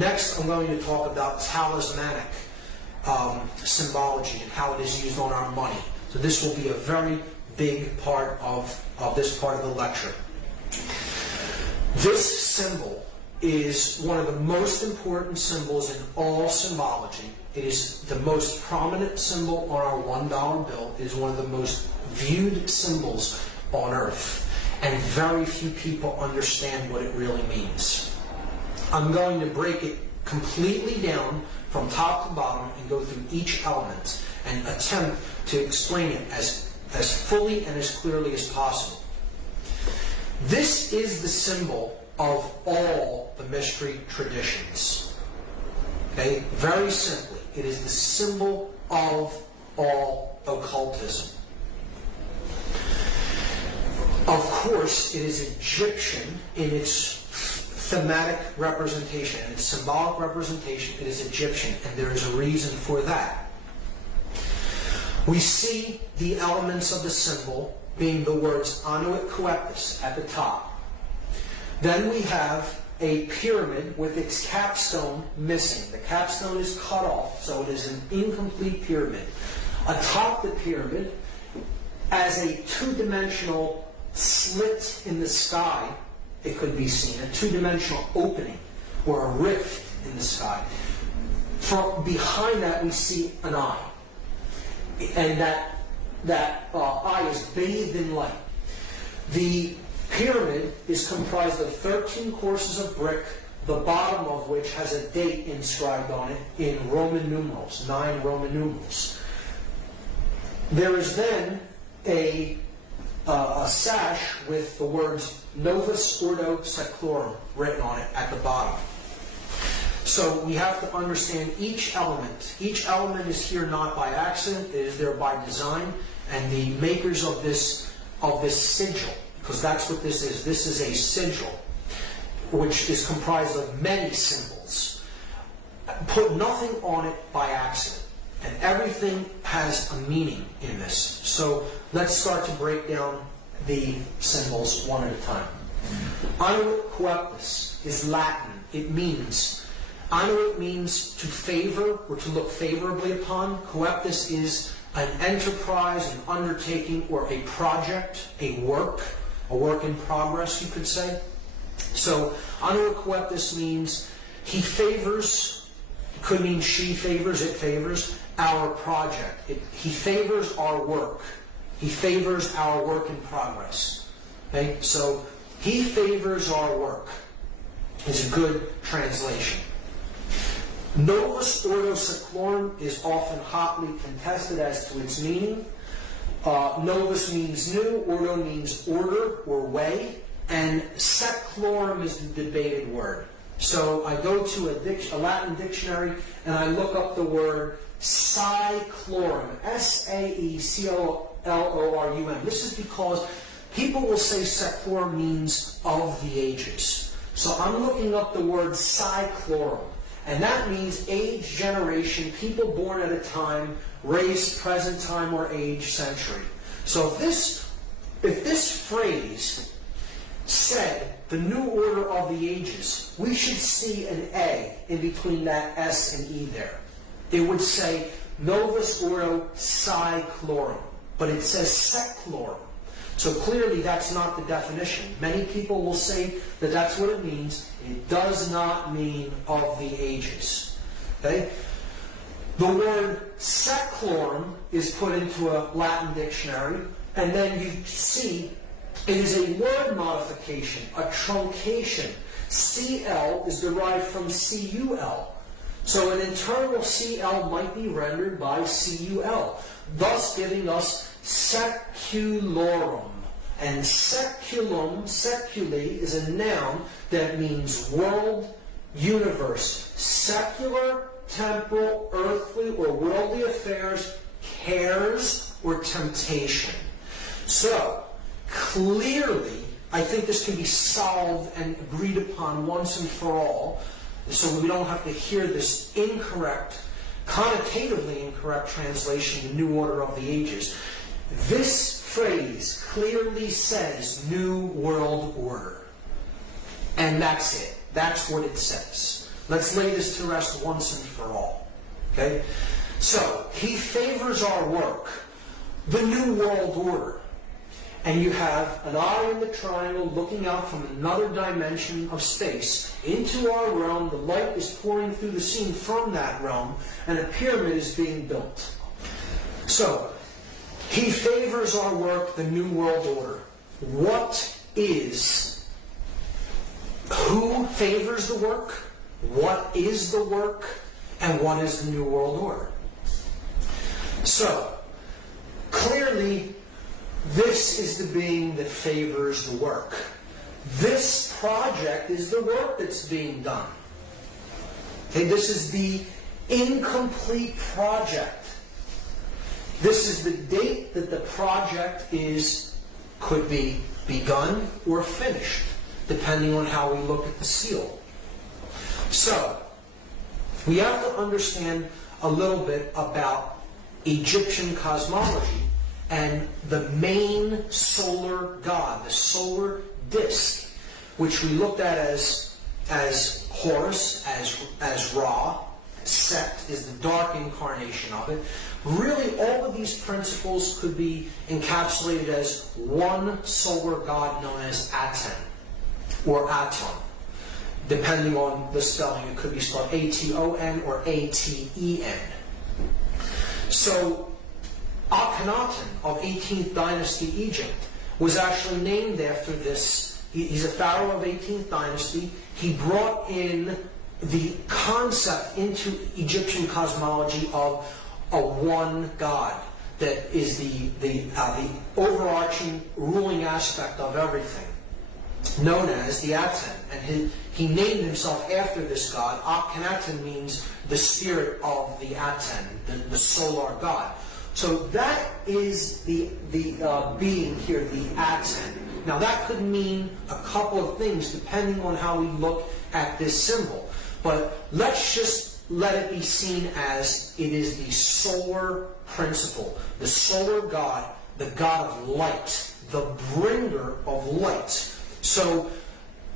Next, I'm going to talk about talismanic symbology and how it is used on our money. So this will be a very big part of this part of the lecture. This symbol is one of the most important symbols in all symbology. It is the most prominent symbol on our $1 bill. It is one of the most viewed symbols on Earth. And very few people understand what it really means. I'm going to break it completely down from top to bottom and go through each element and attempt to explain it as fully and as clearly as possible. This is the symbol of all the mystery traditions. Okay? Very simply, it is the symbol of all occultism. Of course, it is Egyptian in its thematic representation, its symbolic representation. It is Egyptian, and there is a reason for that. We see the elements of the symbol being the words Anuit Coeptus at the top. Then we have a pyramid with its capstone missing. The capstone is cut off, so it is an incomplete pyramid. Atop the pyramid, as a two-dimensional slit in the sky, it could be seen, a two-dimensional opening or a rift in the sky. From behind that, we see an eye, and that eye is bathed in light. The pyramid is comprised of 13 courses of brick, the bottom of which has a date inscribed on it in Roman numerals, 9 Roman numerals. There is then a sash with the words Novus Ordo Seclorum written on it at the bottom. So we have to understand each element. Each element is here not by accident, it is there by design, and the makers of this sigil, because that's what this is a sigil, which is comprised of many symbols, put nothing on it by accident. And everything has a meaning in this. So let's start to break down the symbols one at a time. Anuit Coeptus is Latin. It means, Anuit means to favor or to look favorably upon. Coeptus is an enterprise, an undertaking, or a project, a work in progress, you could say. So Anuit Coeptus means he favors, could mean she favors, it favors, our project. He favors our work. He favors our work in progress. Okay? So, he favors our work is a good translation. Novus Ordo Seclorum is often hotly contested as to its meaning. Novus means new, Ordo means order or way, and Seclorum is the debated word. So I go to a Latin dictionary and I look up the word Saeclorum, S-A-E-C-O-L-O-R-U-M. This is because people will say Seclorum means of the ages. So I'm looking up the word Saeclorum, and that means age, generation, people born at a time, race, present time, or age, century. So if this phrase said the new order of the ages, we should see an A in between that S and E there. It would say Novus Ordo Saeclorum, but it says Seclorum. So clearly that's not the definition. Many people will say that that's what it means. It does not mean of the ages. Okay? The word Seclorum is put into a Latin dictionary, and then you see it is a word modification, a truncation. CL is derived from CUL. So an internal CL might be rendered by CUL, thus giving us seculorum. And seculum, seculi, is a noun that means world, universe. Secular, temporal, earthly, or worldly affairs, cares, or temptation. So, clearly, I think this can be solved and agreed upon once and for all, so we don't have to hear this incorrect, connotatively incorrect translation, the new order of the ages. This phrase clearly says New World Order. And that's it. That's what it says. Let's lay this to rest once and for all. Okay? So, he favors our work, the New World Order. And you have an eye in the triangle looking out from another dimension of space into our realm. The light is pouring through the scene from that realm, and a pyramid is being built. So, he favors our work, the New World Order. Who favors the work? What is the work? And what is the New World Order? So, clearly, this is the being that favors the work. This project is the work that's being done. Okay, this is the incomplete project. This is the date that the project could be begun or finished, depending on how we look at the seal. So, we have to understand a little bit about Egyptian cosmology and the main solar god, the solar disk, which we looked at as Horus, as Ra. Set is the dark incarnation of it. Really, all of these principles could be encapsulated as one solar god known as Aten, or Aton. Depending on the spelling, it could be spelled A-T-O-N or A-T-E-N. So, Akhenaten of 18th dynasty Egypt was actually named after this. He's a pharaoh of 18th dynasty. He brought in the concept into Egyptian cosmology of a one God that is the overarching ruling aspect of everything, known as the Aten. And he named himself after this god. Akhenaten means the spirit of the Aten, the solar god. So that is the being here, the Aten. Now that could mean a couple of things depending on how we look at this symbol. But let's just let it be seen as it is the solar principle, the solar god, the god of light, the bringer of light. So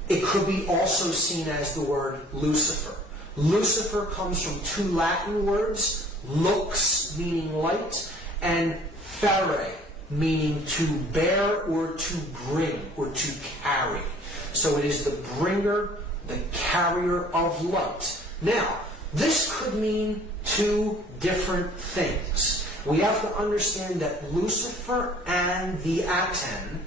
it could be also seen as the word Lucifer. Lucifer comes from two Latin words, lux meaning light, and fere meaning to bear or to bring or to carry. So it is the bringer, the carrier of light. Now, this could mean two different things. We have to understand that Lucifer and the Aten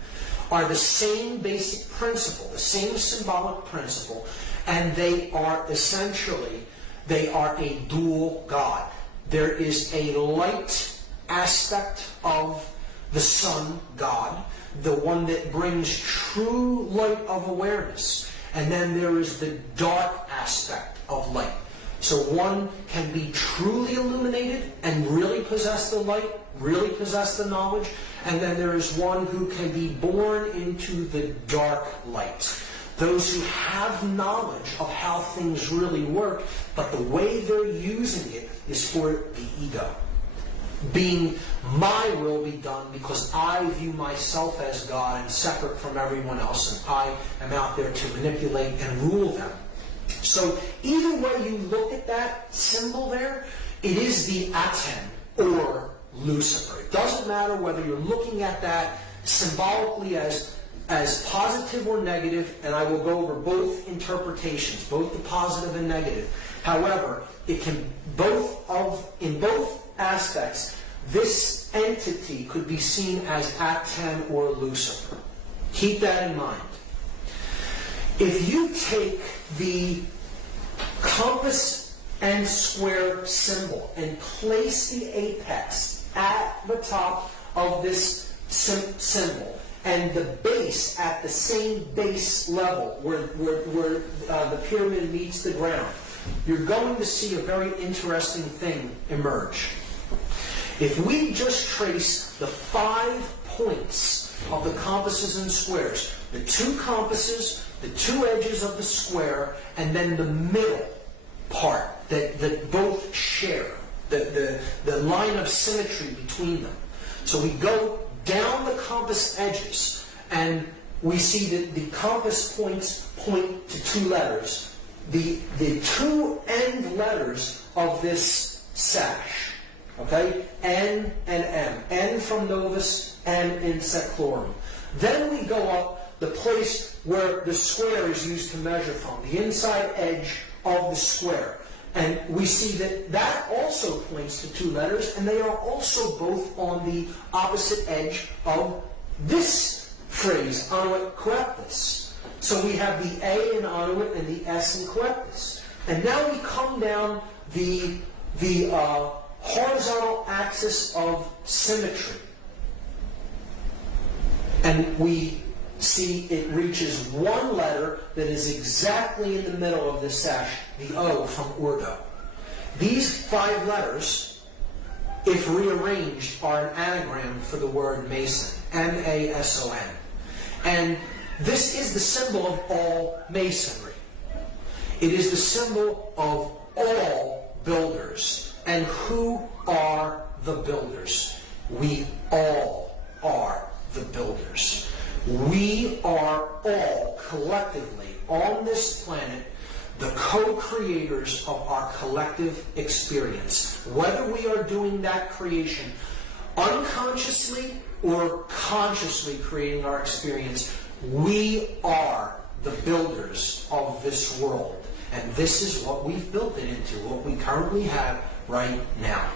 are the same basic principle, the same symbolic principle, and they are essentially, they are a dual god. There is a light aspect of the sun god, the one that brings true light of awareness. And then there is the dark aspect of light. So one can be truly illuminated and really possess the light, really possess the knowledge, and then there is one who can be born into the dark light. Those who have knowledge of how things really work, but the way they're using it is for the ego. Being my will be done because I view myself as God and separate from everyone else, and I am out there to manipulate and rule them. So either way you look at that symbol there, it is the Aten or Lucifer. It doesn't matter whether you're looking at that symbolically as positive or negative, and I will go over both interpretations, both the positive and negative. However, it can in both aspects, this entity could be seen as Aten or Lucifer. Keep that in mind. If you take the compass and square symbol and place the apex at the top of this symbol and the base at the same base level where the pyramid meets the ground, you're going to see a very interesting thing emerge. If we just trace the 5 points of the compasses and squares, the 2 compasses, the 2 edges of the square, and then the middle part that both share, the line of symmetry between them. So we go down the compass edges, and we see that the compass points point to 2 letters, the two end letters of this sash, okay? N and M. N from Novus, M in Seclorum. Then we go up the place where the square is used to measure from, the inside edge of the square. And we see that that also points to two letters, and they are also both on the opposite edge of this phrase, Anuit Coeptus. So we have the A in Anuit and the S in Coeptus. And now we come down the horizontal axis of symmetry. And we see it reaches one letter that is exactly in the middle of the sash, the O from Urdu. These 5 letters, if rearranged, are an anagram for the word Mason, M-A-S-O-N. And this is the symbol of all Masonry. It is the symbol of all builders. And who are the builders? We all are the builders. We are all collectively on this planet the co-creators of our collective experience. Whether we are doing that creation unconsciously or consciously creating our experience, we are the builders of this world. And this is what we've built it into, what we currently have right now.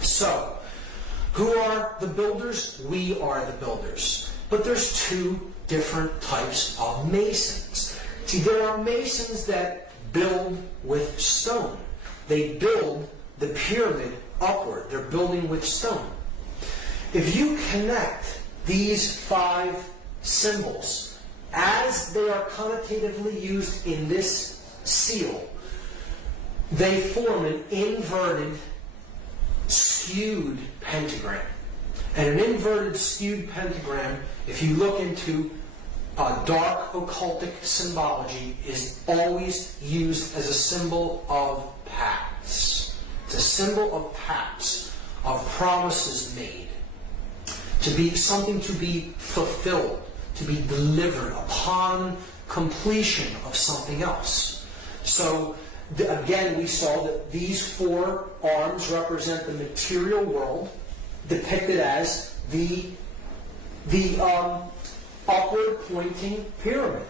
So, who are the builders? We are the builders. But there's 2 different types of masons. See, there are masons that build with stone. They build the pyramid upward. They're building with stone. If you connect these 5 symbols as they are connotatively used in this seal, they form an inverted, skewed pentagram. And an inverted, skewed pentagram, if you look into dark occultic symbology, is always used as a symbol of pacts. It's a symbol of pacts, of promises made, to be something to be fulfilled, to be delivered upon completion of something else. So again, we saw that these 4 arms represent the material world, depicted as the upward pointing pyramid,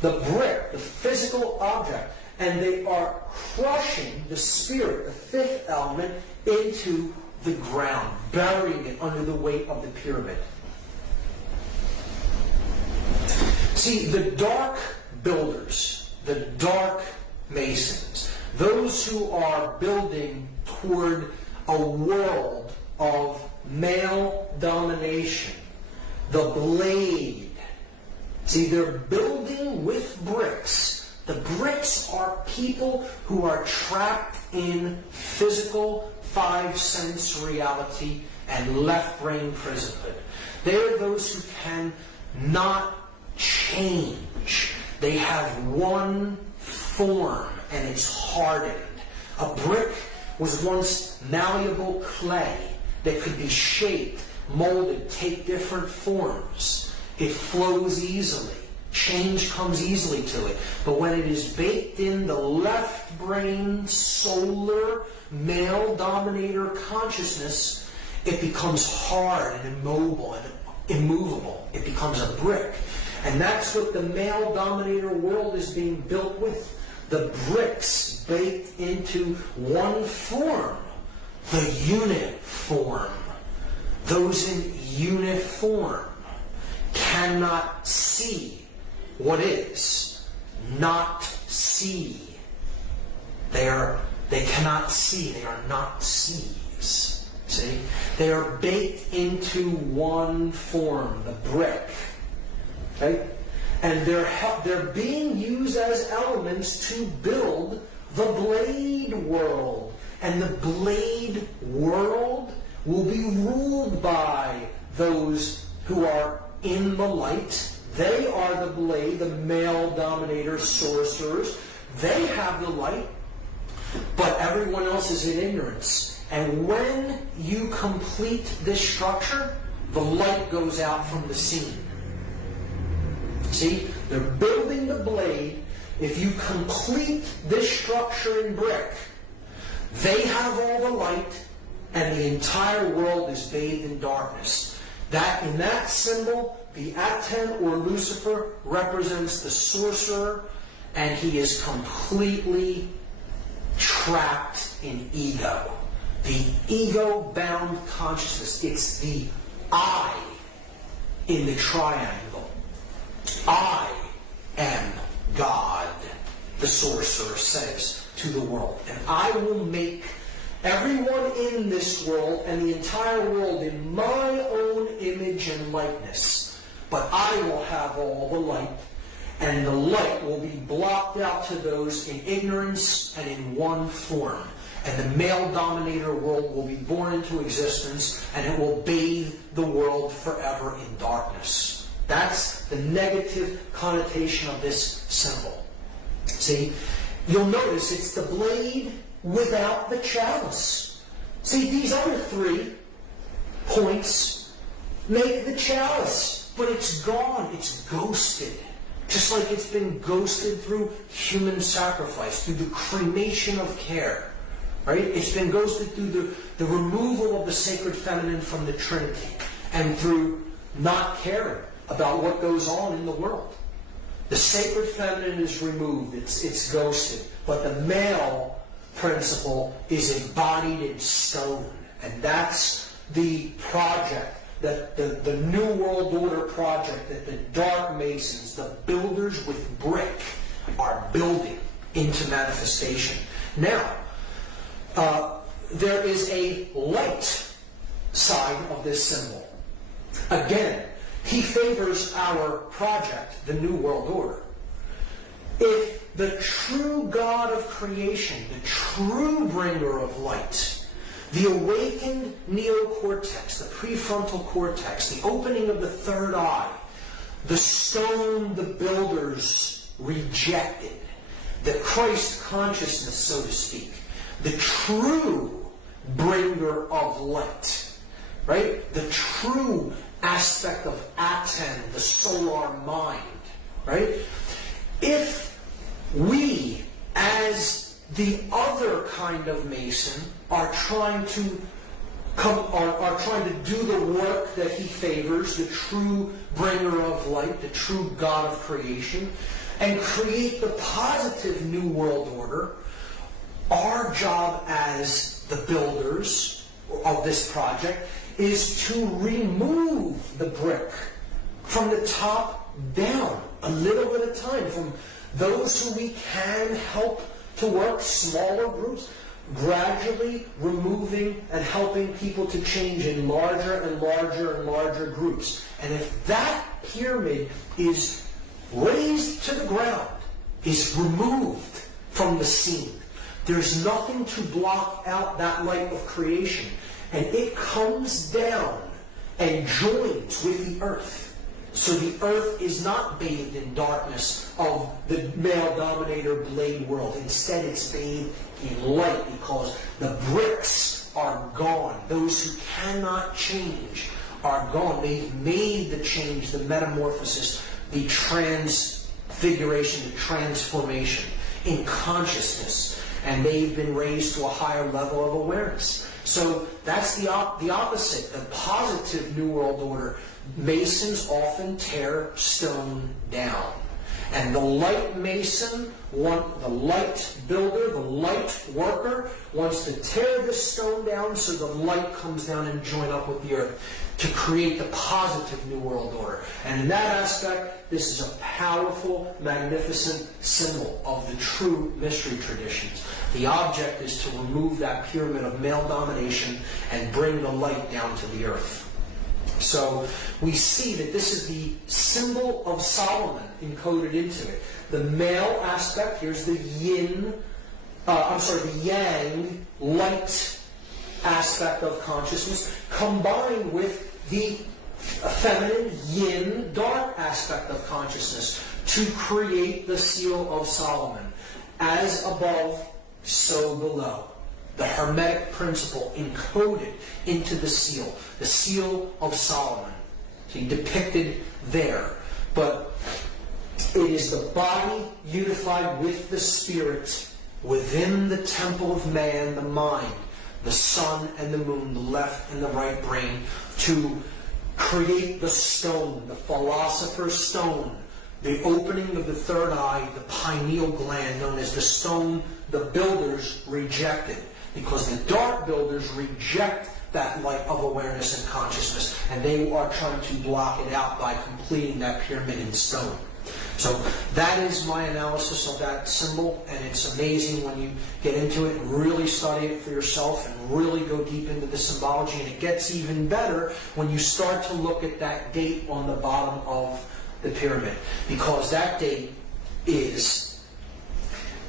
the brick, the physical object, and they are crushing the spirit, the 5th element, into the ground, burying it under the weight of the pyramid. See, the dark builders, the dark masons, those who are building toward a world of male domination, the blade. See, they're building with bricks. The bricks are people who are trapped in physical 5-sense reality and left-brain prisonhood. They are those who can not change. They have one form, and it's hardened. A brick was once malleable clay that could be shaped, molded, take different forms. It flows easily. Change comes easily to it. But when it is baked in the left brain, solar, male dominator consciousness, it becomes hard and immobile and immovable. It becomes a brick. And that's what the male dominator world is being built with. The bricks baked into one form, the unit form. Those in unit form cannot see what is, not see. They cannot see, they are not sees. See? They are baked into one form, the brick. Okay? And they're being used as elements to build the blade world. And the blade world will be ruled by those who are in the light. They are the blade, the male dominator sorcerers. They have the light, but everyone else is in ignorance. And when you complete this structure, the light goes out from the scene. See, they're building the blade if you complete this structure in brick, they have all the light, and the entire world is bathed in darkness. In that symbol, the Aten or Lucifer represents the sorcerer, and he is completely trapped in ego. The ego-bound consciousness. It's the I in the triangle. I am God, the sorcerer says to the world. And I will make everyone in this world and the entire world in my own image and likeness. But I will have all the light, and the light will be blocked out to those in ignorance and in one form. And the male dominator world will be born into existence, and it will bathe the world forever in darkness. That's the negative connotation of this symbol. See, you'll notice it's the blade without the chalice. See, these other 3 points make the chalice, but it's gone, it's ghosted. Just like it's been ghosted through human sacrifice, through the cremation of care. Right? It's been ghosted through the removal of the sacred feminine from the Trinity, and through not caring about what goes on in the world. The sacred feminine is removed, it's ghosted, but the male principle is embodied in stone. And that's the project, that the New World Order project that the Dark Masons, the builders with brick, are building into manifestation. Now, there is a light side of this symbol. Again, he favors our project, the New World Order. If the true God of creation, the true bringer of light, the awakened neocortex, the prefrontal cortex, the opening of the third eye, the stone the builders rejected, the Christ consciousness, so to speak, the true bringer of light, right? The true aspect of Aten, the solar mind, right? If we, as the other kind of Mason, are trying to do the work that he favors, the true bringer of light, the true God of creation, and create the positive New World Order, our job as the builders of this project is to remove the brick from the top down, a little bit at a time, from those who we can help to work, smaller groups, gradually removing and helping people to change in larger and larger and larger groups. And if that pyramid is razed to the ground, is removed from the scene, there's nothing to block out that light of creation. And it comes down and joins with the earth. So the earth is not bathed in darkness of the male dominator blade world. Instead, it's bathed in light because the bricks are gone. Those who cannot change are gone. They've made the change, the metamorphosis, the transfiguration, the transformation in consciousness. And they've been raised to a higher level of awareness. So that's the opposite, the positive New World Order. Masons often tear stone down. And the light Mason, the light builder, the light worker, wants to tear this stone down so the light comes down and join up with the earth to create the positive New World Order. And in that aspect, this is a powerful, magnificent symbol of the true mystery traditions. The object is to remove that pyramid of male domination and bring the light down to the earth. So we see that this is the symbol of Solomon encoded into it. The male aspect, here's the the yang, light aspect of consciousness, combined with the feminine yin, dark aspect of consciousness to create the seal of Solomon. As above, so below. The Hermetic principle encoded into the seal of Solomon. See, depicted there. But It is the body unified with the spirit within the temple of man, the mind, the sun and the moon, the left and the right brain, to create the stone, the philosopher's stone, the opening of the third eye, the pineal gland, known as the stone the builders rejected. Because the dark builders reject that light of awareness and consciousness, and they are trying to block it out by completing that pyramid in stone. So that is my analysis of that symbol, and it's amazing when you get into it and really study it for yourself and really go deep into the symbology. And it gets even better when you start to look at that date on the bottom of the pyramid, because that date is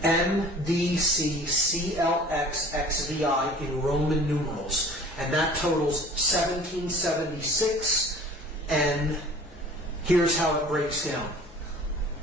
MDCCLXXVI in Roman numerals, and that totals 1776. And here's how it breaks down.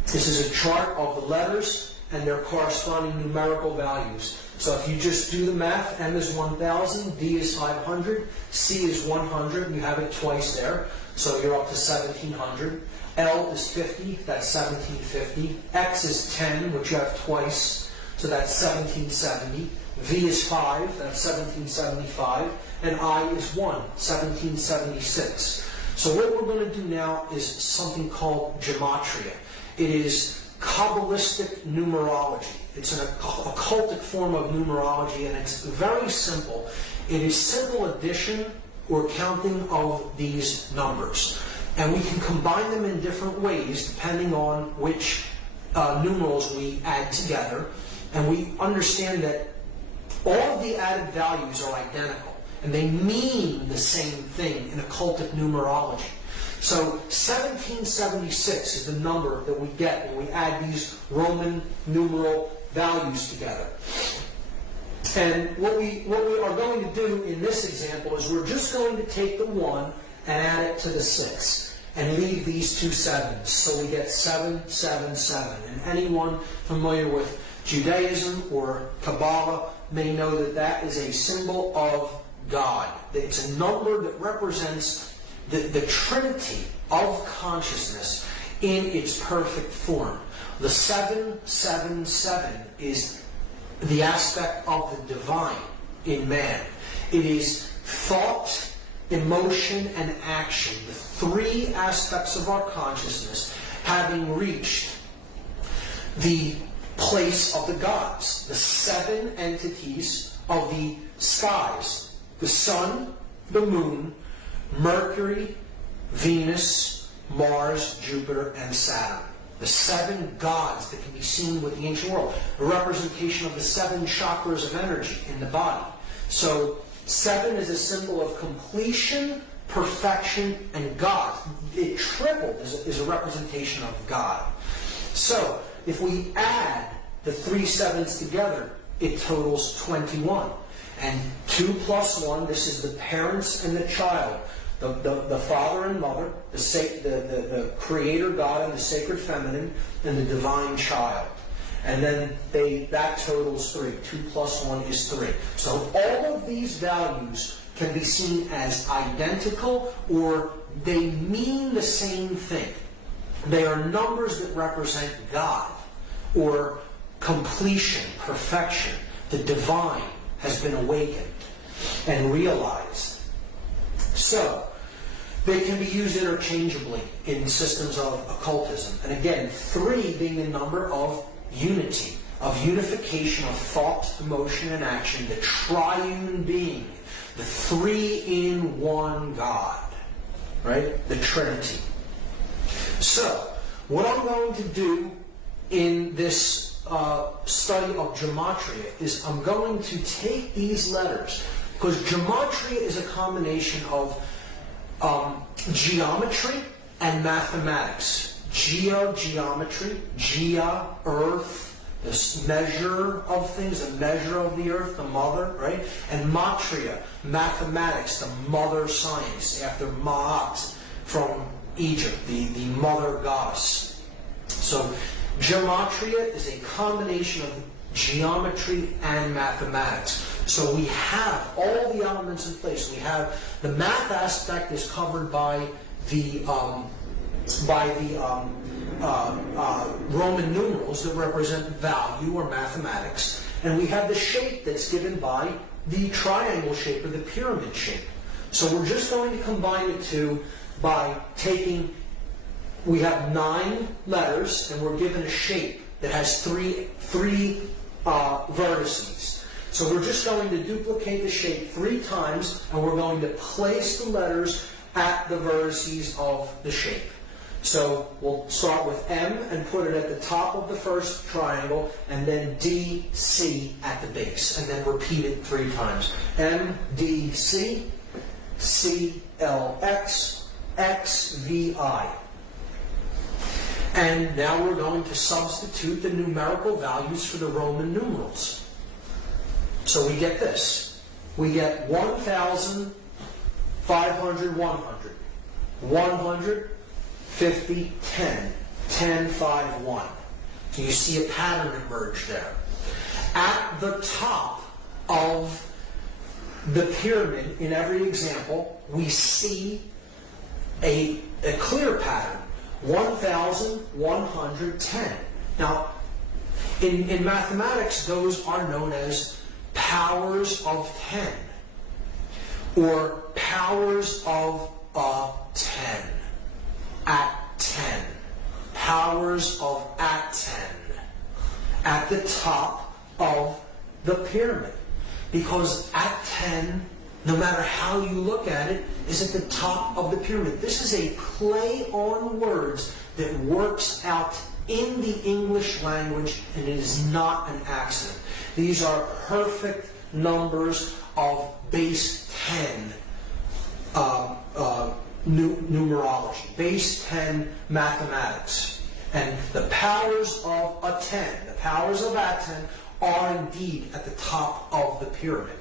This is a chart of the letters and their corresponding numerical values. So if you just do the math, M is 1000, D is 500, C is 100, you have it twice there, so you're up to 1700. L is 50, that's 1750. X is 10, which you have twice, so that's 1770. V is 5, that's 1775. And I is 1, 1776. So what we're going to do now is something called gematria. It is Kabbalistic numerology. It's an occultic form of numerology, and it's very simple. It is simple addition or counting of these numbers. And we can combine them in different ways depending on which numerals we add together. And we understand that all of the added values are identical, and they mean the same thing in occultic numerology. So 1776 is the number that we get when we add these Roman numeral values together. And what we are going to do in this example is we're just going to take the 1 and add it to the 6 and leave these two 7s. So we get 777. And anyone familiar with Judaism or Kabbalah may know that that is a symbol of God. It's a number that represents the Trinity of consciousness in its perfect form. The 777 is the aspect of the divine in man. It is thought, emotion, and action, the three aspects of our consciousness, having reached the place of the gods, the 7 entities of the skies, the sun, the moon, Mercury, Venus, Mars, Jupiter, and Saturn. The 7 gods that can be seen with the ancient world. A representation of the 7 chakras of energy in the body. So 7 is a symbol of completion, perfection, and God. It tripled is a representation of God. So if we add the 3 7s together, it totals 21. And 2 plus 1, this is the parents and the child. The father and mother, the creator God and the sacred feminine, and the divine child. And then that totals 3. 2 plus 1 is 3. So all of these values can be seen as identical, or they mean the same thing. They are numbers that represent God, or completion, perfection. The divine has been awakened and realized. So, they can be used interchangeably in systems of occultism. And again, 3 being the number of unity, of unification of thought, emotion, and action, the triune being, the 3-in-1 God, right? The Trinity. So, what I'm going to do in this study of gematria is I'm going to take these letters, because gematria is a combination of geometry and mathematics. Geometry, earth, this measure of things, the measure of the earth, the mother, right? And matria, mathematics, the mother science, after Ma'at from Egypt, the mother goddess. So gematria is a combination of geometry and mathematics. So we have all the elements in place. We have the math aspect is covered by the Roman numerals that represent value or mathematics, and we have the shape that's given by the triangle shape or the pyramid shape. So we're just going to combine the two by taking, we have 9 letters, and we're given a shape that has three vertices. So we're just going to duplicate the shape 3 times, and we're going to place the letters at the vertices of the shape. So we'll start with M and put it at the top of the first triangle, and then D, C at the base, and then repeat it 3 times. M, D, C, C, L, X, X, V, I. And now we're going to substitute the numerical values for the Roman numerals. So we get this. We get 1,000, 500, 100. 100, 50, 10. 10, 5, 1. So you see a pattern emerge there. At the top of the pyramid, in every example, we see a clear pattern. 1,110. Now, in mathematics, those are known as powers of 10, or powers of 10, at 10, powers of at 10, at the top of the pyramid. Because at 10, no matter how you look at it, is at the top of the pyramid. This is a play on words that works out in the English language, and it is not an accident. These are perfect numbers of base 10 numerology, base 10 mathematics. And the powers of a 10, the powers of at 10, are indeed at the top of the pyramid.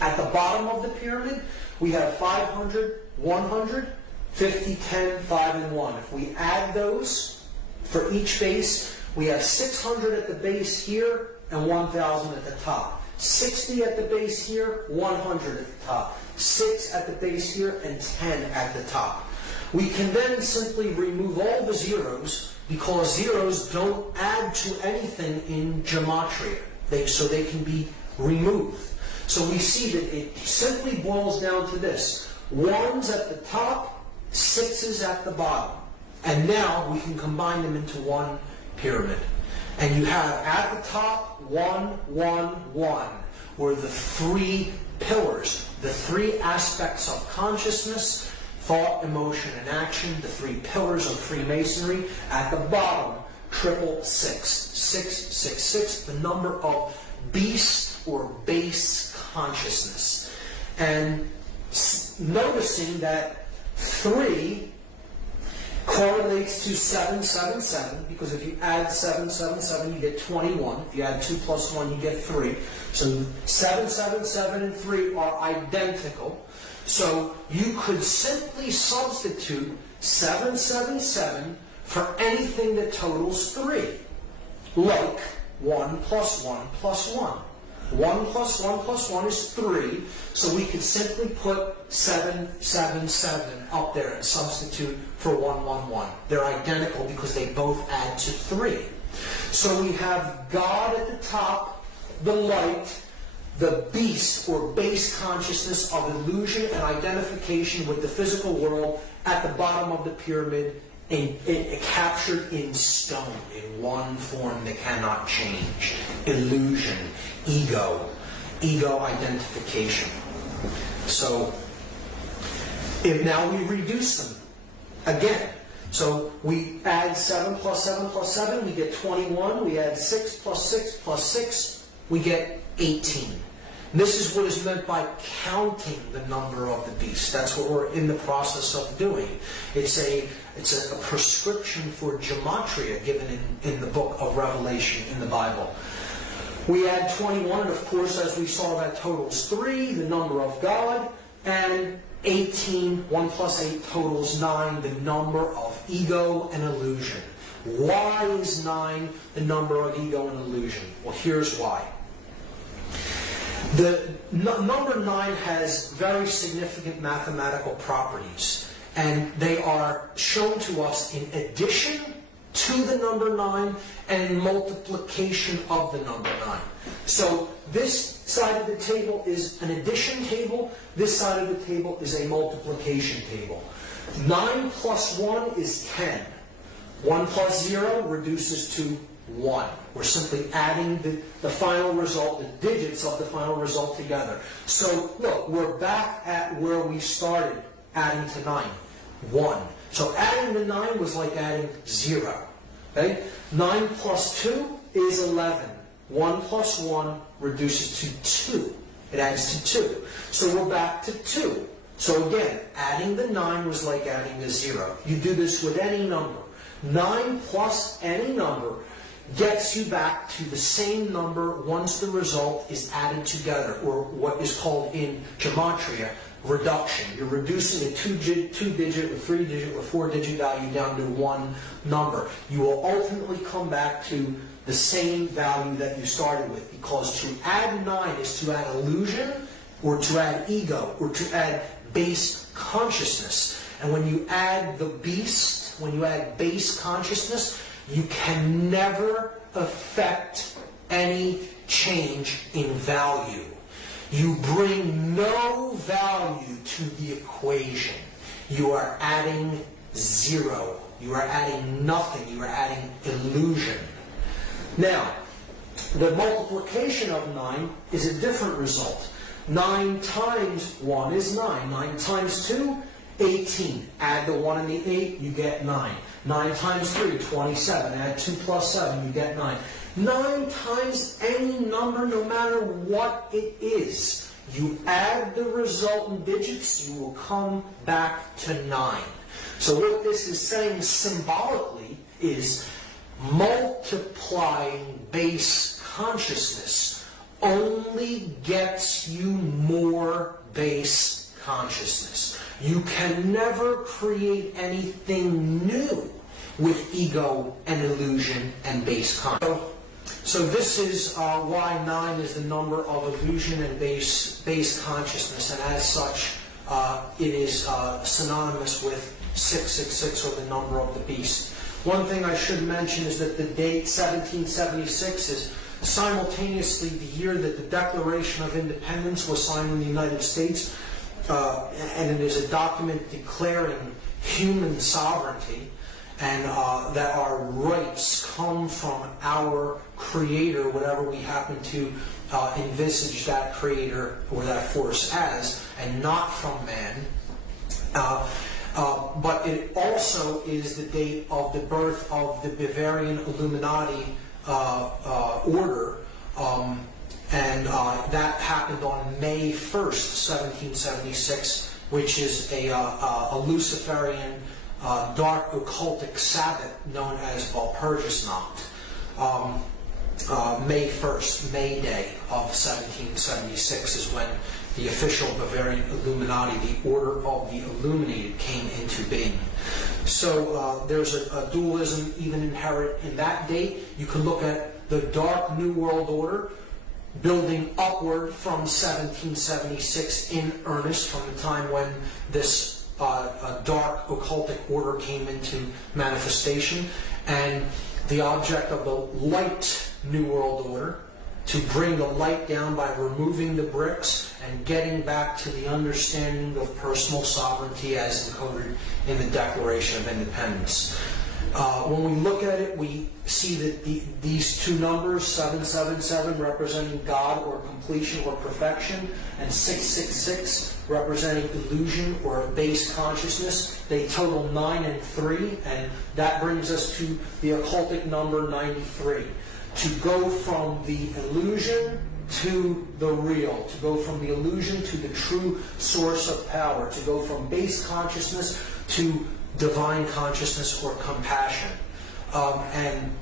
At the bottom of the pyramid, we have 500, 100, 50, 10, 5, and 1. If we add those for each base, we have 600 at the base here and 1,000 at the top. 60 at the base here, 100 at the top. 6 at the base here, and 10 at the top. We can then simply remove all the zeros, because zeros don't add to anything in gematria. So they can be removed. So we see that it simply boils down to this. 1's at the top, 6's at the bottom. And now we can combine them into one pyramid. And you have at the top 1, 1, 1, where the 3 pillars, the 3 aspects of consciousness, thought, emotion, and action, the 3 pillars of Freemasonry. At the bottom, 666. 666, the number of beast or base consciousness. And noticing that 3 correlates to 777, because if you add 777, you get 21. If you add 2 plus 1, you get 3. So 777 and 3 are identical. So you could simply substitute 777 for anything that totals 3. Like 1 plus 1 plus 1. 1 plus 1 plus 1 is 3, so we could simply put 777 up there and substitute for 111. They're identical because they both add to 3. So we have God at the top, the light, the beast or base consciousness of illusion and identification with the physical world at the bottom of the pyramid, captured in stone, in one form that cannot change. Illusion, ego identification. So, if now we reduce them again. So we add 7 plus 7 plus 7, we get 21. We add 6 plus 6 plus 6, we get 18. And this is what is meant by counting the number of the beast. That's what we're in the process of doing. It's a prescription for gematria given in the book of Revelation in the Bible. We add 21, and of course, as we saw, that totals 3, the number of God, and 18, 1 plus 8 totals 9, the number of ego and illusion. Why is 9 the number of ego and illusion? Well, here's why. The number 9 has very significant mathematical properties, and they are shown to us in addition to the number 9 and multiplication of the number 9. So this side of the table is an addition table. This side of the table is a multiplication table. 9 plus 1 is 10. 1 plus 0 reduces to 1. We're simply adding the final result, the digits of the final result together. So look, we're back at where we started, adding to 9. 1. So adding to 9 was like adding 0. Okay? 9 plus 2 is 11. 1 plus 1 reduces to 2. It adds to 2. So we're back to 2. So again, adding the 9 was like adding the 0. You do this with any number. 9 plus any number gets you back to the same number once the result is added together, or what is called in gematria reduction. You're reducing a 2-digit, a 3-digit, a 4-digit value down to one number. You will ultimately come back to the same value that you started with, because to add 9 is to add illusion, or to add ego, or to add base consciousness. And when you add the beast, when you add base consciousness, you can never affect any change in value. You bring no value to the equation. You are adding 0. You are adding nothing. You are adding illusion. Now, the multiplication of 9 is a different result. 9 times 1 is 9. 9 times 2, 18. Add the 1 and the 8, you get 9. 9 times 3, 27. Add 2 plus 7, you get 9. 9 times any number, no matter what it is. You add the resultant digits, you will come back to 9. So what this is saying symbolically is multiplying base consciousness only gets you more base consciousness. You can never create anything new with ego and illusion and base consciousness. So this is why 9 is the number of illusion and base consciousness, and as such, it is synonymous with 666, or the number of the beast. One thing I should mention is that the date 1776 is simultaneously the year that the Declaration of Independence was signed in the United States, and it is a document declaring human sovereignty, and that our rights come from our Creator, whatever we happen to envisage that Creator or that force as, and not from man. But it also is the date of the birth of the Bavarian Illuminati order, and that happened on May 1st, 1776, which is a Luciferian dark occultic Sabbath known as Walpurgisnacht. May 1st, May Day of 1776 is when the official Bavarian Illuminati, the Order of the Illuminated, came into being. So there's a dualism even inherent in that date. You can look at the Dark New World Order building upward from 1776 in earnest, from the time when this dark occultic order came into manifestation, and the object of the Light New World Order, to bring the light down by removing the bricks and getting back to the understanding of personal sovereignty as encoded in the Declaration of Independence. When we look at it, we see that these two numbers, 777 representing God or completion or perfection, and 666 representing illusion or base consciousness, they total 9 and 3, and that brings us to the occultic number 93. To go from the illusion to the real, to go from the illusion to the true source of power, to go from base consciousness to divine consciousness or compassion. And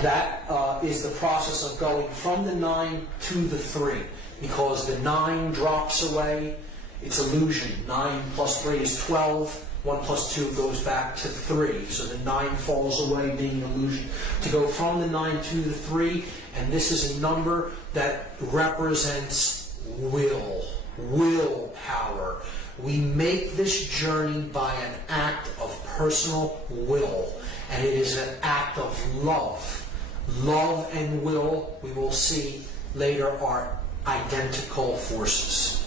that is the process of going from the 9 to the 3, because the 9 drops away, it's illusion. 9 plus 3 is 12. 1 plus 2 goes back to 3. So the 9 falls away, being illusion. To go from the 9 to the 3, and this is a number that represents willpower. We make this journey by an act of personal will. and it is an act of love. Love and will, we will see later, are identical forces.